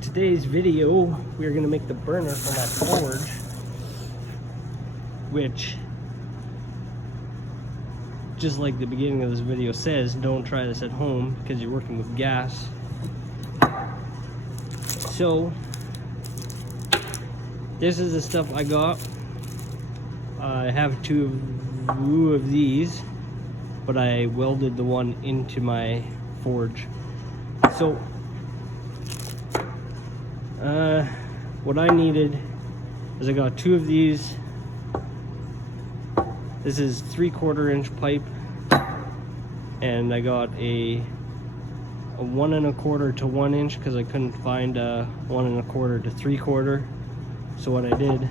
today's video, we're going to make the burner for my forge, which, just like the beginning of this video says, don't try this at home because you're working with gas. So, this is the stuff I got. I have two of these, but I welded the one into my forge. So, what I needed is I got two of these. This is 3/4 inch pipe, and I got a 1 1/4 to 1 inch because I couldn't find a 1 1/4 to 3/4. So what I did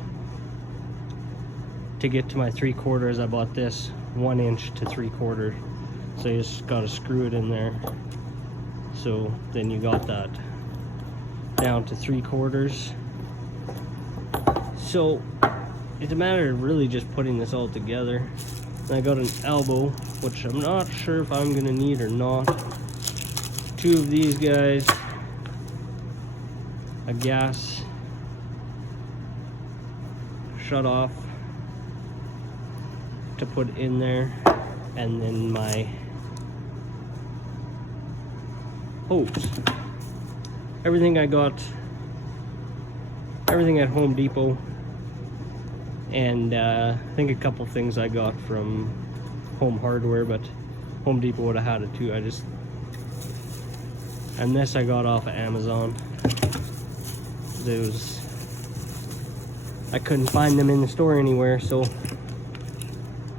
to get to my 3/4, I bought this 1 inch to 3/4. So you just got to screw it in there. So then you got that down to 3/4. So it's a matter of really just putting this all together. And I got an elbow, which I'm not sure if I'm gonna need or not. Two of these guys, a gas shut off to put in there, and then my hose. Everything I got, everything at Home Depot, and I think a couple things I got from Home Hardware, but Home Depot would have had it too. And this I got off of Amazon. I couldn't find them in the store anywhere, so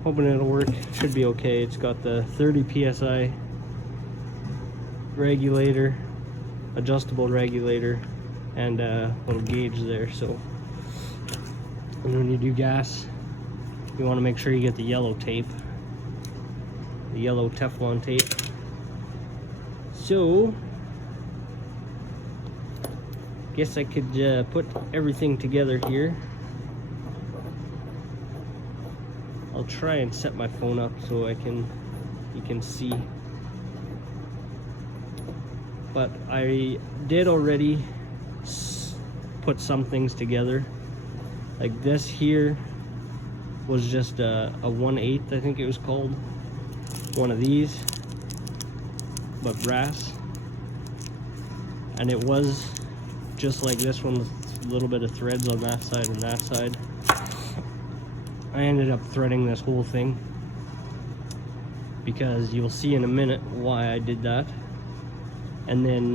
hoping it'll work. Should be okay. It's got the 30 psi regulator, adjustable regulator, and a little gauge there. So, and when you do gas, you want to make sure you get the yellow tape, the yellow Teflon tape. So, guess I could put everything together here. I'll try and set my phone up so you can see. But I did already put some things together. Like this here was just a 1/8, I think it was called. One of these, but brass. And it was just like this one with a little bit of threads on that side and that side. I ended up threading this whole thing because you'll see in a minute why I did that. And then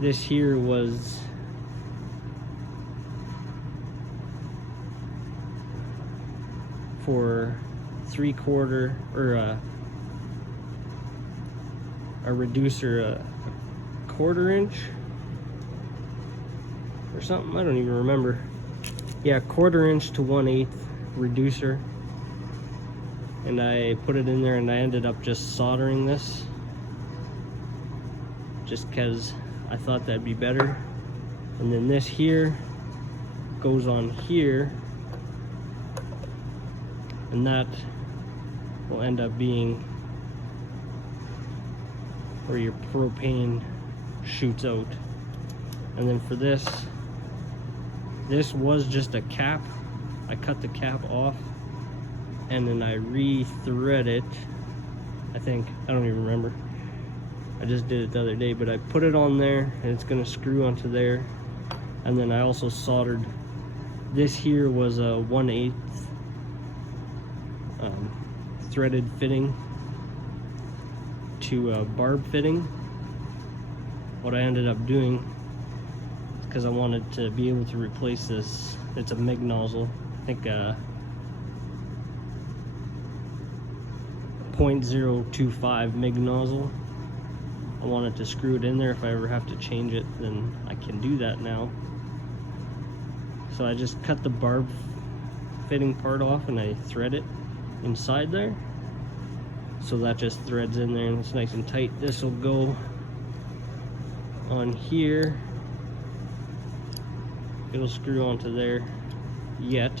this here was for 3/4 or a reducer, a 1/4 inch or something. I don't even remember. Yeah, 1/4 inch to 1/8 reducer. And I put it in there, and I ended up just soldering this just because I thought that'd be better. And then this here goes on here, and that will end up being where your propane shoots out. And then for this was just a cap. I cut the cap off and then I re-thread it. I think, I don't even remember. I just did it the other day, but I put it on there and it's gonna screw onto there. And then I also soldered, this here was a 1/8 threaded fitting to a barb fitting. What I ended up doing, because I wanted to be able to replace this, it's a MIG nozzle, I think .025 MIG nozzle. I wanted to screw it in there. If I ever have to change it, then I can do that now. So I just cut the barb fitting part off and I thread it inside there. So that just threads in there and it's nice and tight. This will go on here. It'll screw onto there yet.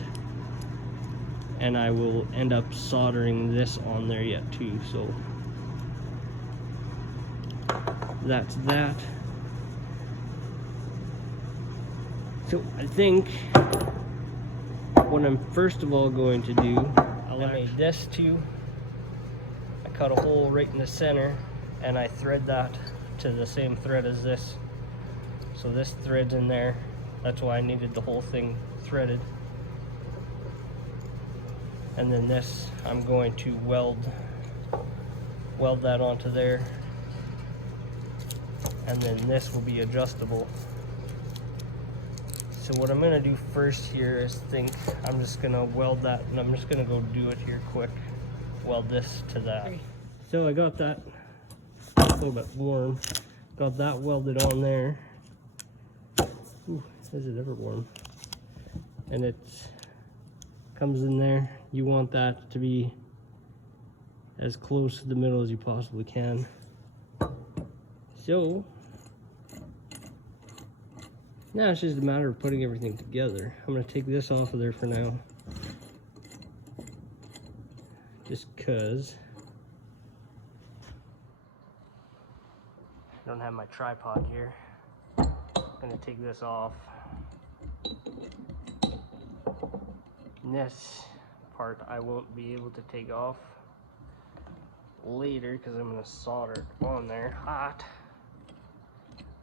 And I will end up soldering this on there yet too. So that's that. So I think what I'm first of all going to do, I made this too. I cut a hole right in the center and I thread that to the same thread as this. So this thread's in there. That's why I needed the whole thing threaded. And then this, I'm going to weld that onto there. And then this will be adjustable. So what I'm gonna do first here is I'm just gonna weld that, and I'm just gonna go do it here quick. Weld this to that. Okay. So I got that a little bit warm. Got that welded on there. Ooh, is it ever warm? And it comes in there. You want that to be as close to the middle as you possibly can. So now it's just a matter of putting everything together. I'm gonna take this off of there for now, just cause I don't have my tripod here. I'm gonna take this off. And this part I won't be able to take off later because I'm gonna solder it on there hot.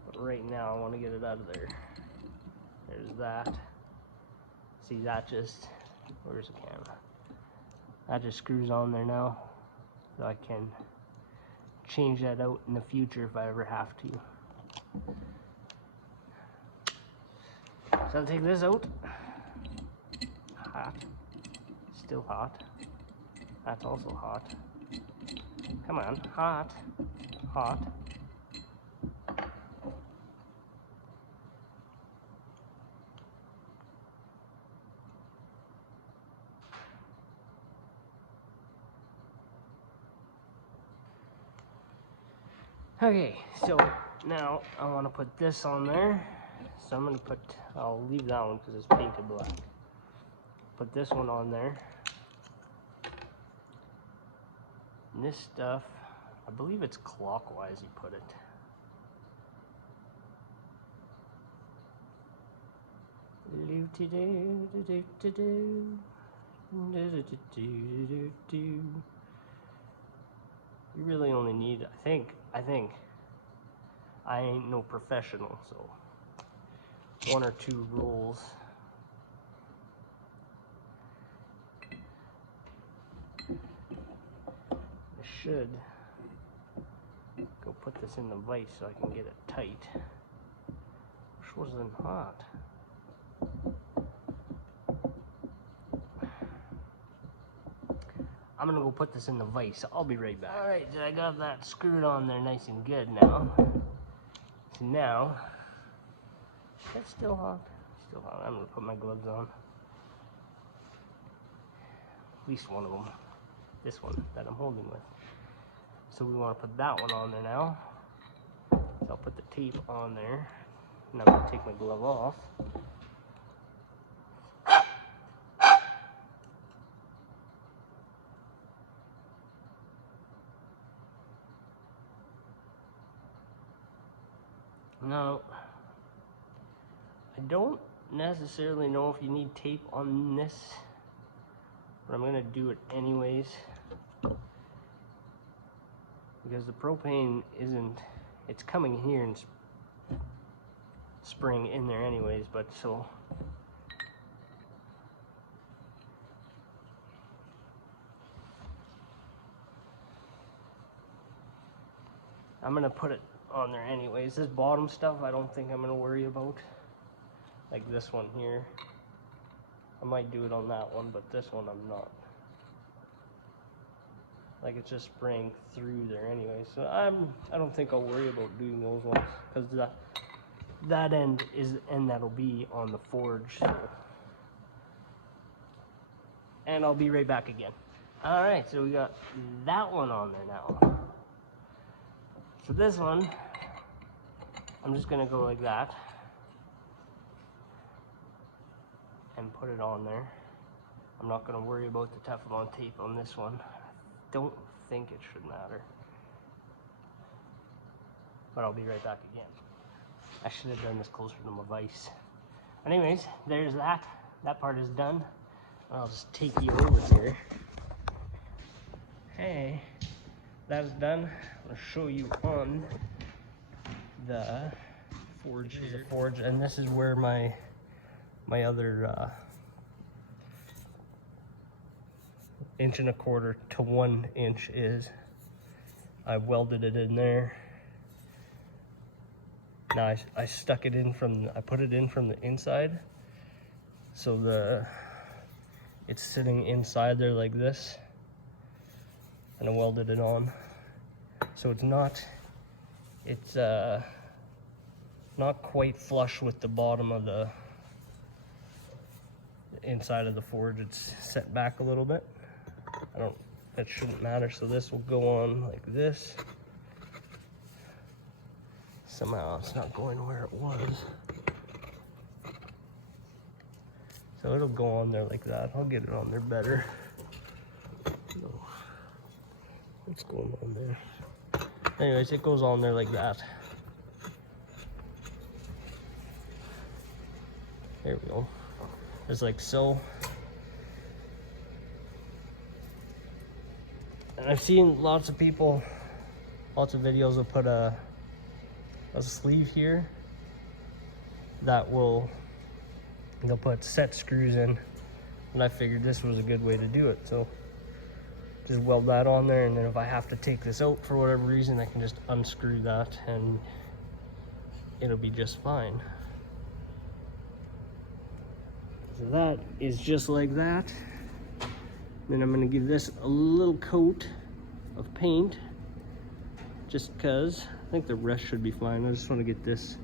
But right now I want to get it out of there. There's that. See, that just, where's the camera? That just screws on there now. So I can change that out in the future if I ever have to. So I'll take this out. Hot. Still hot. That's also hot. Come on, hot. Hot. Okay, so now I want to put this on there. So I'm going to I'll leave that one because it's painted black. Put this one on there. And this stuff, I believe it's clockwise you put it. You really only need, I think, I ain't no professional, so 1 or 2 rolls. I should go put this in the vise so I can get it tight. Which wasn't hot. I'm gonna go put this in the vise. I'll be right back. Alright, so I got that screwed on there nice and good now. So now, it's still hot. Still hot. I'm gonna put my gloves on. At least one of them. This one that I'm holding with. So we want to put that one on there now. So I'll put the tape on there. And I'm gonna take my glove off. Now, I don't necessarily know if you need tape on this, but I'm gonna do it anyways because the propane it's coming here and spring in there anyways, but so I'm gonna put it on there anyways. This bottom stuff I don't think I'm gonna worry about, like this one here. I might do it on that one, but this one I'm not. Like it's just spraying through there anyway, so I don't think I'll worry about doing those ones because that end is the end that'll be on the forge. So. And I'll be right back again. All right, so we got that one on there now. So this one, I'm just gonna go like that and put it on there. I'm not gonna worry about the Teflon tape on this one. Don't think it should matter. But I'll be right back again. I should have done this closer to my vise. Anyways, there's that. That part is done. I'll just take you over here. Hey, that is done. I'll show you on the forge here. The forge, and this is where my other 1.25 to 1 inch is. I welded it in there. Now I stuck it in I put it in from the inside, so it's sitting inside there like this, and I welded it on. So it's not quite flush with the bottom of the inside of the forge. It's set back a little bit. That shouldn't matter. So this will go on like this. Somehow it's not going where it was. So it'll go on there like that. I'll get it on there better. No. What's going on there? Anyways, it goes on there like that. There we go. It's like so. And I've seen lots of people, lots of videos will put a sleeve here that they'll put set screws in, and I figured this was a good way to do it. So just weld that on there, and then if I have to take this out for whatever reason, I can just unscrew that and it'll be just fine. So that is just like that. Then I'm gonna give this a little coat of paint, just cause I think the rest should be fine. I just want to get this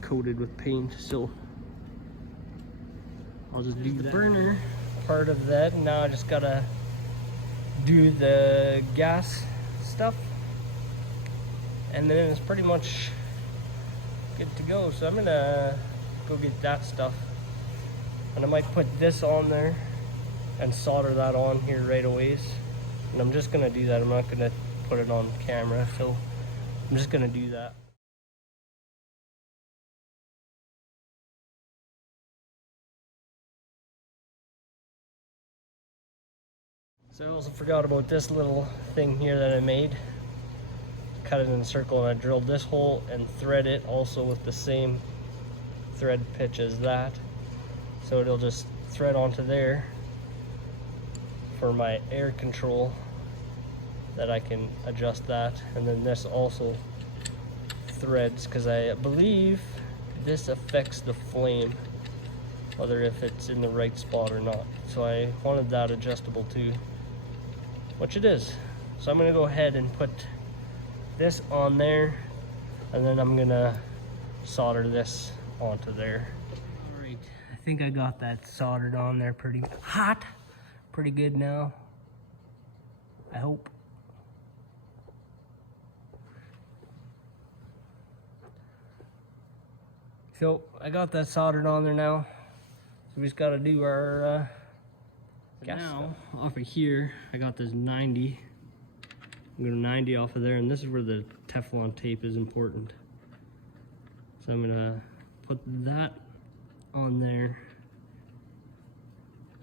coated with paint, so I'll just do the burner part of that. Now I just gotta do the gas stuff, and then it's pretty much good to go. So I'm gonna go get that stuff, and I might put this on there and solder that on here right away. And I'm just gonna do that. I'm not gonna put it on camera, so I'm just gonna do that. So I also forgot about this little thing here that I made. Cut it in a circle, and I drilled this hole and thread it also with the same thread pitch as that. So it'll just thread onto there for my air control, that I can adjust that. And then this also threads, because I believe this affects the flame, whether if it's in the right spot or not. So I wanted that adjustable too, which it is. So I'm gonna go ahead and put this on there, and then I'm gonna solder this onto there. All right, I think I got that soldered on there pretty hot. Pretty good now, I hope. So I got that soldered on there now. So we just got to do our gas now stuff. Off of here, I got this 90. I'm going to 90 off of there, and this is where the Teflon tape is important. So I'm gonna put that on there.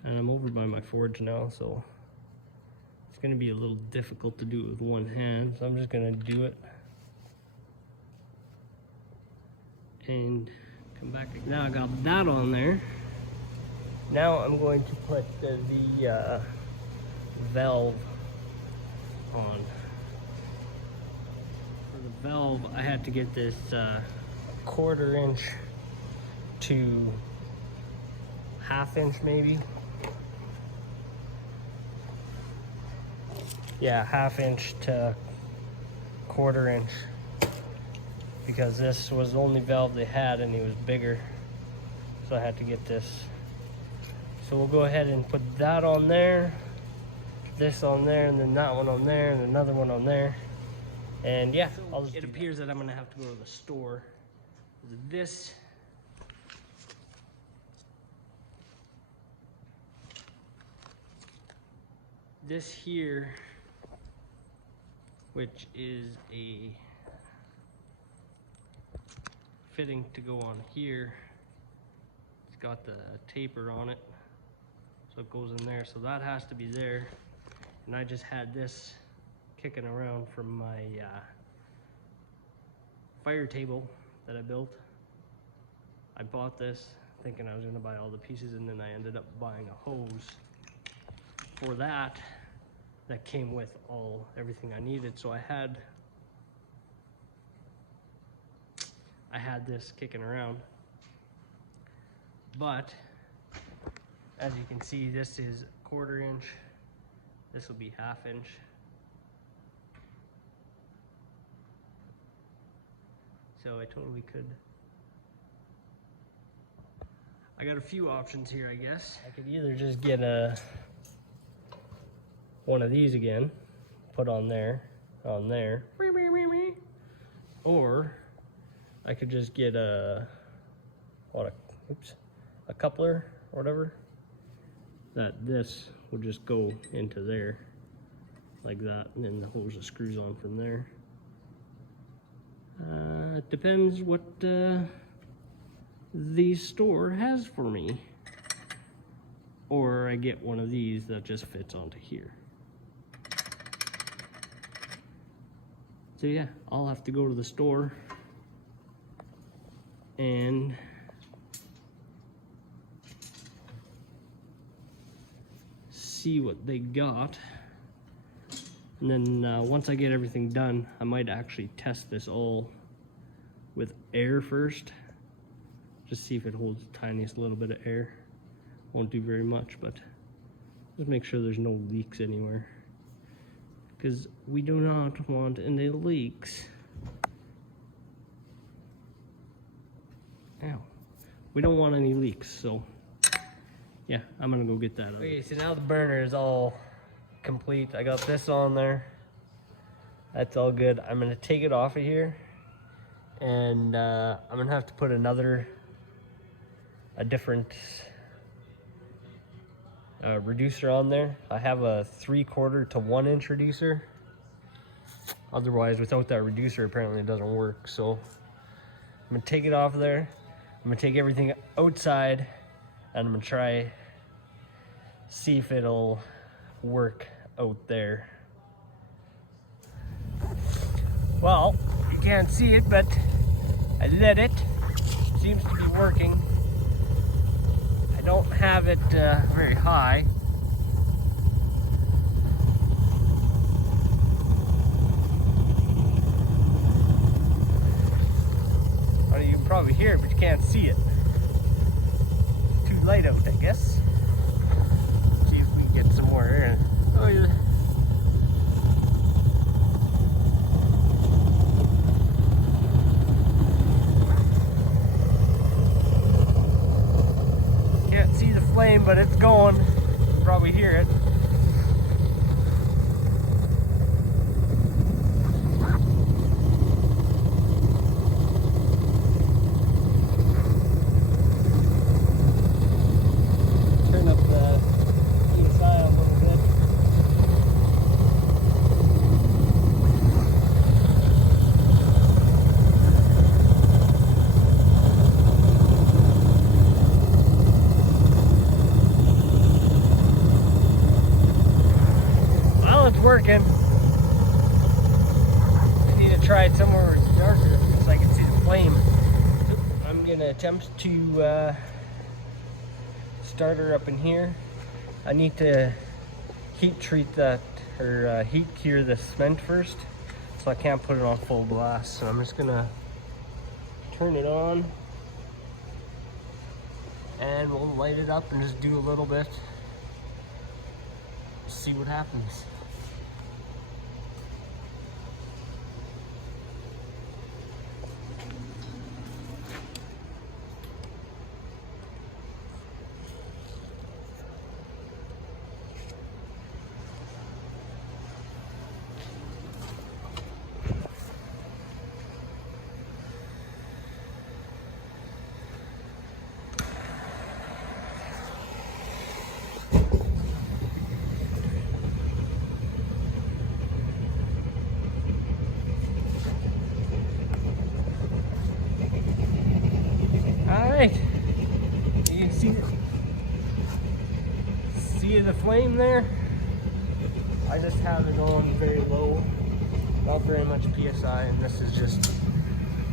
And I'm over by my forge now, so it's gonna be a little difficult to do it with one hand. So I'm just gonna do it and come back again. Now I got that on there. Now I'm going to put the valve on. For the valve, I had to get this 1/4 inch to 1/2 inch maybe. Yeah, 1/2 inch to 1/4 inch, because this was the only valve they had and it was bigger, so I had to get this. So we'll go ahead and put that on there, this on there, and then that one on there, and another one on there. And yeah, it appears that I'm gonna have to go to the store. This here, which is a fitting to go on here, It's got the taper on it, so it goes in there. So that has to be there. And I just had this kicking around from my fire table that I built. I bought this thinking I was gonna buy all the pieces, and then I ended up buying a hose for that came with everything I needed. So I had this kicking around, but as you can see, this is 1/4 inch, this will be 1/2 inch. So I totally could. I got a few options here, I guess. I could either just get one of these again, put on there, or I could just get a coupler or whatever. This will just go into there like that, and then the hose just screws on from there. It depends what the store has for me, or I get one of these that just fits onto here. So yeah, I'll have to go to the store and see what they got, and then once I get everything done, I might actually test this all with air first, just see if it holds the tiniest little bit of air. Won't do very much, but just make sure there's no leaks anywhere, because we do not want any leaks. Ow. We don't want any leaks, so yeah, I'm gonna go get that. Okay, so now the burner is all complete. I got this on there. That's all good. I'm gonna take it off of here, and I'm gonna have to put a different reducer on there. I have a 3/4 to 1 inch reducer. Otherwise, without that reducer, apparently it doesn't work. So I'm gonna take it off of there. I'm gonna take everything outside, and I'm gonna try see if it'll work out there. Well, you can't see it, but I lit it. Seems to be working. I don't have it very high. Well, you can probably hear it, but you can't see it. It's too light out, I guess. Let's see if we can get some more air. Oh, yeah. Can't see the flame, but it's going. You can probably hear it. Turn up the PSI a little bit. Working. I need to try it somewhere where it's darker so I can see the flame. I'm gonna attempt to start her up in here. I need to heat treat that, or heat cure the cement first, so I can't put it on full blast. So I'm just gonna turn it on, and we'll light it up and just do a little bit. See what happens. You can see the flame there? I just have it on very low, not very much PSI, and this is just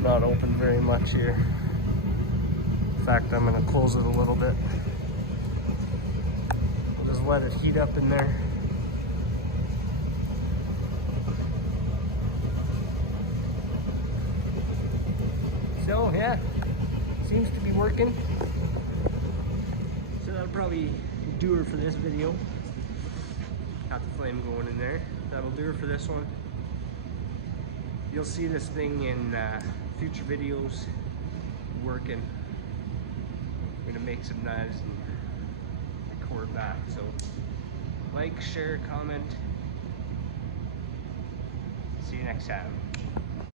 not open very much here. In fact, I'm gonna close it a little bit. I'll just let it heat up in there. So yeah, seems to be working. So that'll probably do her for this video. Got the flame going in there. That'll do her for this one. You'll see this thing in future videos working. I'm gonna make some knives and record that. So like, share, comment. See you next time.